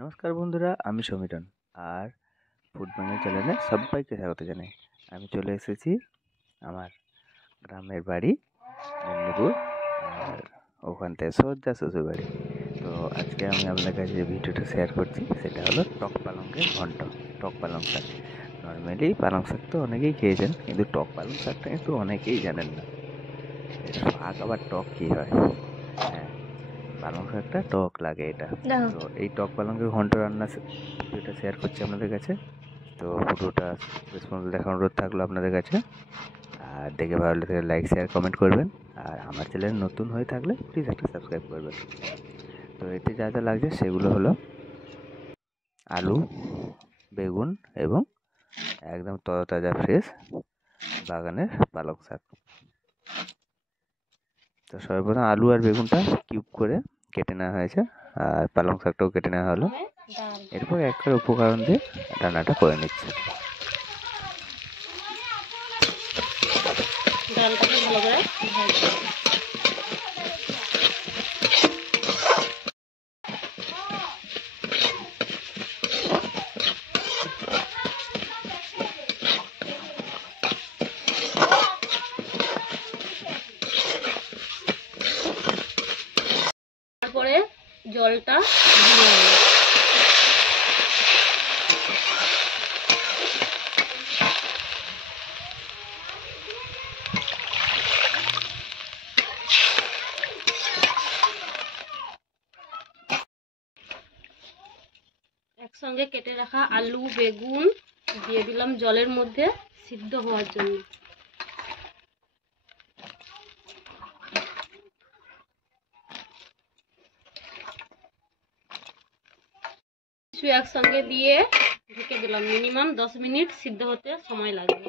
নমস্কার বন্ধুরা, আমি সমীরণ আর ফুড বাংলা চ্যানেলে সবাইকে স্বাগত জানাই। আমি চলে এসেছি আমার গ্রামের বাড়ি মেদিনীপুর, আর ওখান থেকে সোজা শ্বশুর বাড়ি। তো আজকে আমি আপনার কাছে যে ভিডিওটা শেয়ার করছি সেটা হলো টক পালঙ্কের ঘন্ট। টক পালং শাক, নর্মালি পালং শাক তো অনেকেই খেয়েছেন, কিন্তু টক পালং শাকটা কিন্তু অনেকেই জানেন না। এর শাক আবার টক কী হয়। হ্যাঁ, পালং শাকটা টক লাগে এটা। তো এই টক পালঙ্কের ঘন্ট রান্না ভিডিওটা শেয়ার করছি আপনাদের কাছে। তো ভিডিওটা শেষ পর্যন্ত দেখার অনুরোধ থাকলো আপনাদের কাছে। আর দেখে ভালো লাগলে লাইক শেয়ার কমেন্ট করবেন। আর আমার চ্যানেল নতুন হয়ে থাকলে প্লিজ একটা সাবস্ক্রাইব করবেন। তো এতে যা যা লাগছে সেগুলো হলো আলু, বেগুন এবং একদম তরতাজা ফ্রেশ বাগানের পালং শাক। তো সর্বপ্রথম আলু আর বেগুনটা কিউব করে কেটে নেওয়া হয়েছে, আর পালং শাকটাও কেটে নেওয়া হলো। এরপর একটা উপকরণ দিয়ে রান্নাটা করে নিচ্ছে। ডালটাকে ভালো করে তারপরে জলটা দিয়ে দেব। একসঙ্গে কেটে রাখা আলু বেগুন দিয়ে দিলাম জলের মধ্যে সিদ্ধ হওয়ার জন্য। কিছু একসঙ্গে দিয়ে ঢেকে দিলাম, মিনিমাম 10 মিনিট সিদ্ধ হতে সময় লাগবে।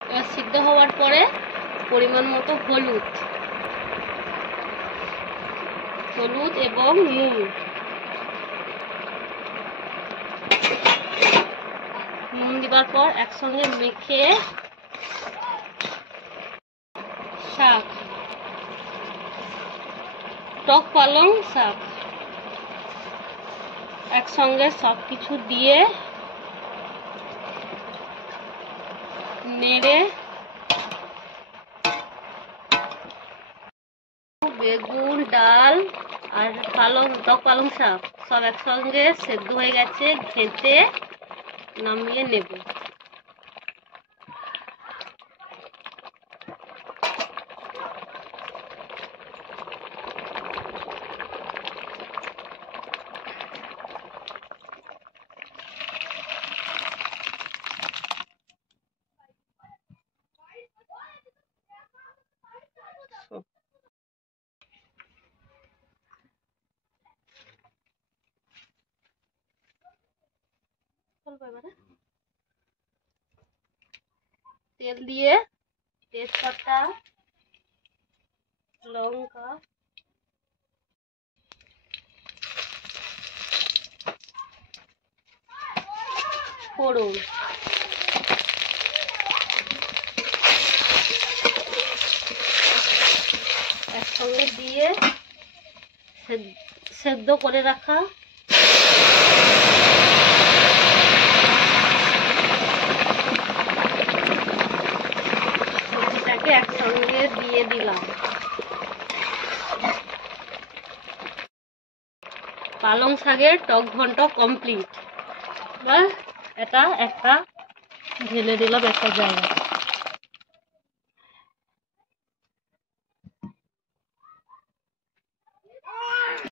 এবার সিদ্ধ হওয়ার পরে পরিমাণ মতো হলুদ এবং নুন দেওয়ার পর একসঙ্গে মেখে শাক, টক পালং শাক একসঙ্গে সব কিছু দিয়ে নেড়ে বেগুন ডাল আর টক পালং শাক সব একসঙ্গে সেদ্ধ হয়ে গেছে, ঘেঁটে নামিয়ে নেব। তেল দিয়ে তেজপাতা লঙ্কা ফোড়ন একসঙ্গে দিয়ে সেদ্ধ করে রাখা সবজিটাকে একসঙ্গে দিয়ে দিলাম। পালং শাকের টক ঘন্ট কমপ্লিট। এটা একটা ঢেলে দিলাম একটা জায়গায়।